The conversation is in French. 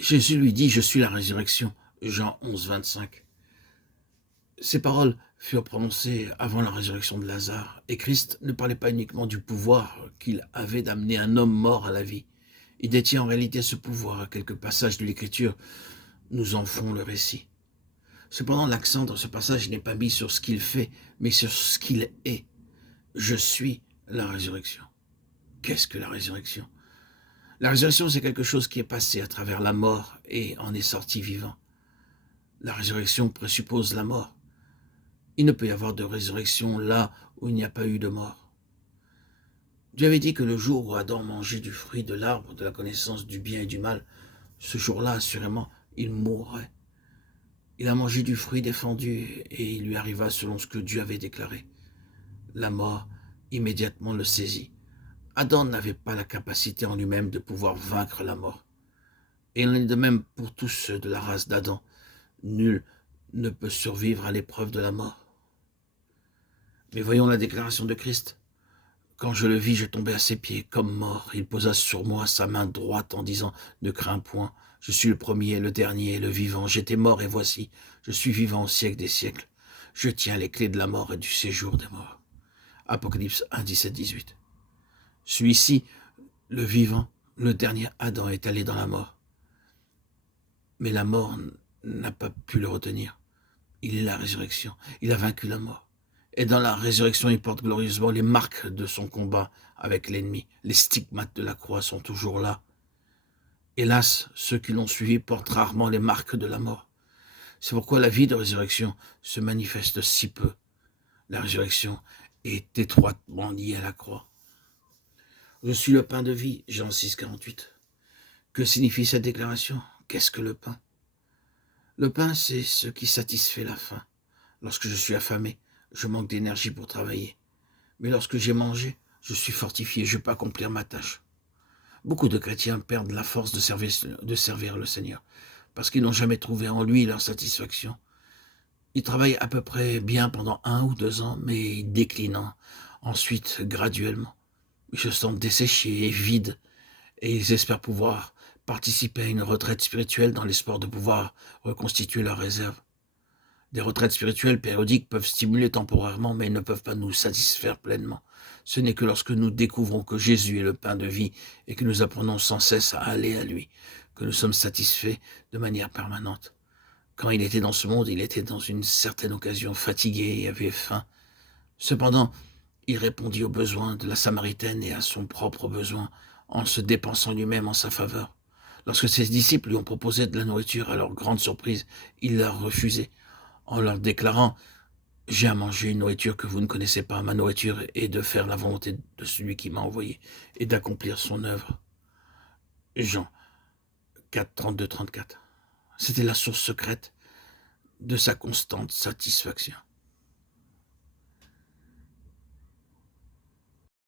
Jésus lui dit, je suis la résurrection. Jean 11, 25. Ces paroles furent prononcées avant la résurrection de Lazare, et Christ ne parlait pas uniquement du pouvoir qu'il avait d'amener un homme mort à la vie. Il détient en réalité ce pouvoir. Quelques passages de l'Écriture nous en font le récit. Cependant, l'accent dans ce passage n'est pas mis sur ce qu'il fait, mais sur ce qu'il est. Je suis la résurrection. Qu'est-ce que la résurrection? La résurrection, c'est quelque chose qui est passé à travers la mort et en est sorti vivant. La résurrection présuppose la mort. Il ne peut y avoir de résurrection là où il n'y a pas eu de mort. Dieu avait dit que le jour où Adam mangeait du fruit de l'arbre de la connaissance du bien et du mal, ce jour-là, assurément, il mourrait. Il a mangé du fruit défendu et il lui arriva selon ce que Dieu avait déclaré. La mort immédiatement le saisit. Adam n'avait pas la capacité en lui-même de pouvoir vaincre la mort. Et il en est de même pour tous ceux de la race d'Adam. Nul ne peut survivre à l'épreuve de la mort. Mais voyons la déclaration de Christ. Quand je le vis, je tombai à ses pieds comme mort. Il posa sur moi sa main droite en disant « Ne crains point, je suis le premier, le dernier et le vivant. J'étais mort et voici, je suis vivant au siècle des siècles. Je tiens les clés de la mort et du séjour des morts. » Apocalypse 1, 17, 18. Celui-ci, le vivant, le dernier Adam, est allé dans la mort. Mais la mort n'a pas pu le retenir. Il est la résurrection. Il a vaincu la mort. Et dans la résurrection, il porte glorieusement les marques de son combat avec l'ennemi. Les stigmates de la croix sont toujours là. Hélas, ceux qui l'ont suivi portent rarement les marques de la mort. C'est pourquoi la vie de résurrection se manifeste si peu. La résurrection est étroitement liée à la croix. Je suis le pain de vie, Jean 6, 48. Que signifie cette déclaration? Qu'est-ce que le pain? Le pain, c'est ce qui satisfait la faim. Lorsque je suis affamé, je manque d'énergie pour travailler. Mais lorsque j'ai mangé, je suis fortifié, je peux accomplir ma tâche. Beaucoup de chrétiens perdent la force de servir le Seigneur, parce qu'ils n'ont jamais trouvé en lui leur satisfaction. Ils travaillent à peu près bien pendant 1 ou 2 ans, mais ils déclinent ensuite graduellement. Ils se sentent desséchés et vides, et ils espèrent pouvoir participer à une retraite spirituelle dans l'espoir de pouvoir reconstituer leurs réserves. Des retraites spirituelles périodiques peuvent stimuler temporairement, mais ne peuvent pas nous satisfaire pleinement. Ce n'est que lorsque nous découvrons que Jésus est le pain de vie et que nous apprenons sans cesse à aller à lui, que nous sommes satisfaits de manière permanente. Quand il était dans ce monde, il était dans une certaine occasion fatigué et avait faim. Cependant, il répondit aux besoins de la Samaritaine et à son propre besoin en se dépensant lui-même en sa faveur. Lorsque ses disciples lui ont proposé de la nourriture, à leur grande surprise, il l'a refusé en leur déclarant « J'ai à manger une nourriture que vous ne connaissez pas. Ma nourriture est de faire la volonté de celui qui m'a envoyé et d'accomplir son œuvre. » Jean 4, 32, 34. C'était la source secrète de sa constante satisfaction.